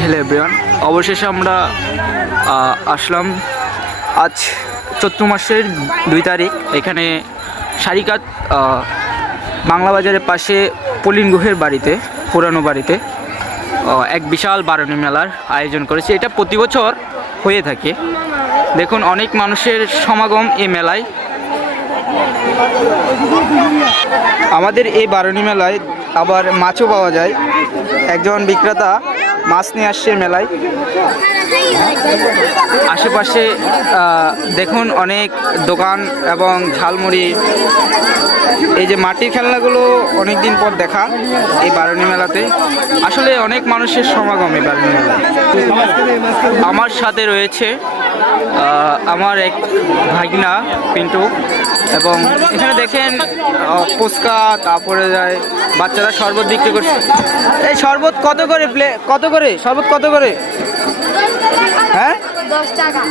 Hello everyone, অবশেষে আমরা আসলাম আজ চৈত্র মাসের 2 তারিখ। এখানে সারিকাত বাংলা বাজারের পাশে পলিন গুহের বাড়িতে, পুরানো বাড়িতে এক বিশাল বারণী মেলার আয়োজন করেছে। এটা প্রতি বছর হয়ে থাকে। দেখুন, অনেক মানুষের সমাগম এই মেলায়। আমাদের এই বারণী মেলায় আবার মাছও পাওয়া যায়। একজন বিক্রেতা মাছ নিয়ে আসছে মেলায়। আশেপাশে দেখুন অনেক দোকান এবং ঝালমুড়ি। এই যে মাটির খেলনাগুলো অনেক দিন পর দেখা এই বারণী মেলাতে। আসলে অনেক মানুষের সমাগম এই বারণী মেলায়। আমার সাথে রয়েছে আমার এক ভাগনা পিন্টু, এবং এখানে দেখেন ফুচকা, তারপরে যায় বাচ্চারা শরবত বিক্রি করছে। এই শরবত কত করে কত করে শরবত কত করে? হ্যাঁ, 10 টাকা।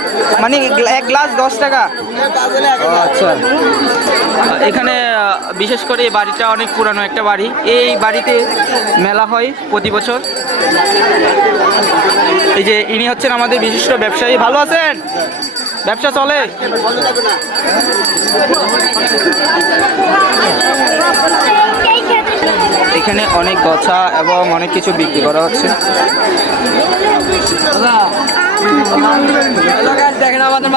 মানে এক গ্লাস 10 টাকা। আচ্ছা, এখানে বিশেষ করে এই বাড়িটা অনেক পুরানো একটা বাড়ি। এই বাড়িতে মেলা হয় প্রতি বছর। এই যে ইনি হচ্ছেন আমাদের বিশিষ্ট ব্যবসায়ী। ভালো আছেন? ব্যবসা চলে? এখানে অনেক গছা এবং অনেক কিছু বিক্রি করা হচ্ছে। দেখেন আমাদের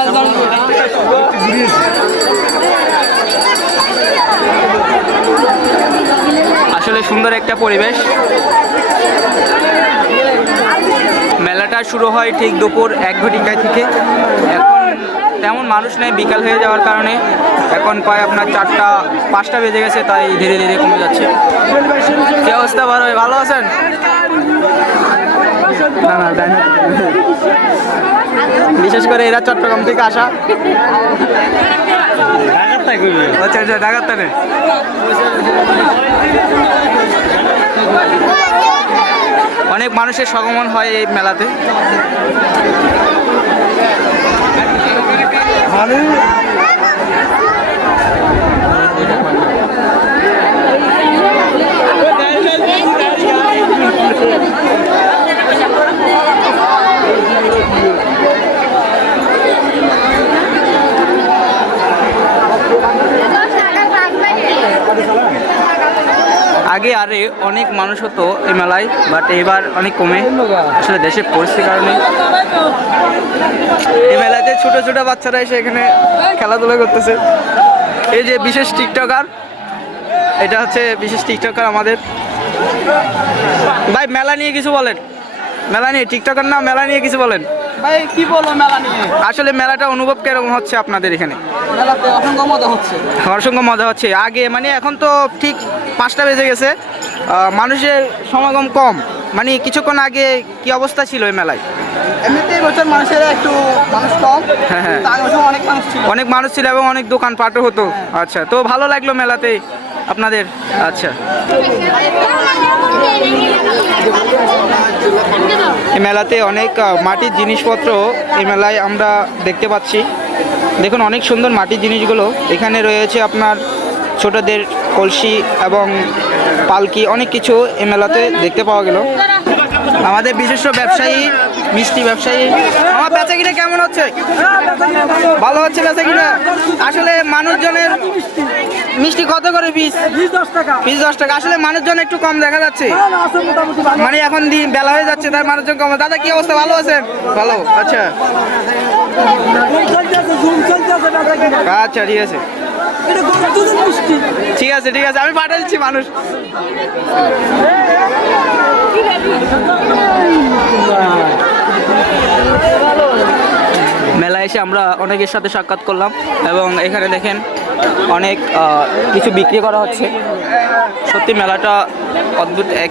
আসলে সুন্দর একটা পরিবেশ। মেলাটা শুরু হয় ঠিক দুপুর 1 ঘটিকায় থেকে। এখন তেমন মানুষ নেই, বিকাল হয়ে যাওয়ার কারণে। এখন প্রায় আপনার 4টা-5টা বেজে গেছে, তাই ধীরে ধীরে কমে যাচ্ছে। কি অবস্থা? ভালো আছেন? না না, বিশেষ করে এরা চট্টগ্রাম থেকে আসা। আচ্ছা আচ্ছা, ঢাকার তানে। অনেক মানুষের সগমন হয় এই মেলাতে। আগে আরে অনেক মানুষ হতো এই মেলায়, বাট এবার অনেক কমে, আসলে দেশের পরিস্থিতির কারণে। এই মেলাতে ছোট ছোট বাচ্চারা এসে এখানে খেলাধুলা করতেছে। এই যে বিশেষ টিকটকার, এটা হচ্ছে বিশেষ টিকটকার আমাদের ভাই। মেলা নিয়ে কিছু বলেন। মেলা নিয়ে, টিকটকার না, মেলা নিয়ে কিছু বলেন ভাই। কি বলবো মেলা নিয়ে? আসলে মেলাটা অনুভব কিরকম হচ্ছে আপনাদের এখানে? মেলাতে অসংখ্য মজা হচ্ছে। অসংখ্য মজা হচ্ছে। আগে মানে এখন তো ঠিক 5টা বেজে গেছে, মানুষের সমাগম কম। মানে কিছুক্ষণ আগে কি অবস্থা ছিল এই মেলায়? এমনিতে এবছর মানুষের একটু মানুষ কম। হ্যাঁ হ্যাঁ, আগে বছর অনেক মানুষ ছিল। অনেক মানুষ ছিল এবং অনেক দোকানপাটও হতো। আচ্ছা, তো ভালো লাগলো মেলাতে আপনাদের? আচ্ছা, এই মেলাতে অনেক মাটির জিনিসপত্র এই মেলায় আমরা দেখতে পাচ্ছি। দেখুন অনেক সুন্দর মাটির জিনিসগুলো এখানে রয়েছে। আপনার ছোটদের কলসি এবং পালকি, অনেক কিছু এই মেলাতে দেখতে পাওয়া গেল। আমাদের বিশিষ্ট ব্যবসায়ী, মিষ্টি ব্যবসায়ী। আমার বেচা কিনা কেমন হচ্ছে? ভালো হচ্ছে বেচা কিনা? আসলে মানুষজনের মিষ্টি কত করে পিস? 10 টাকা। পিস 10 টাকা। আসলে মানুষজন একটু কম দেখা যাচ্ছে, মানে এখন দিন বেলা হয়ে যাচ্ছে, তাই মানুষজন কম। দাদা কি অবস্থা? ভালো আছেন? ভালো। আচ্ছা আচ্ছা, ঠিক আছে ঠিক আছে ঠিক আছে, আমি পাঠিয়ে দিচ্ছি মানুষ। মেলায় এসে আমরা অনেকের সাথে সাক্ষাৎ করলাম, এবং এখানে দেখেন অনেক কিছু বিক্রি করা হচ্ছে। সত্যি মেলাটা অদ্ভুত এক।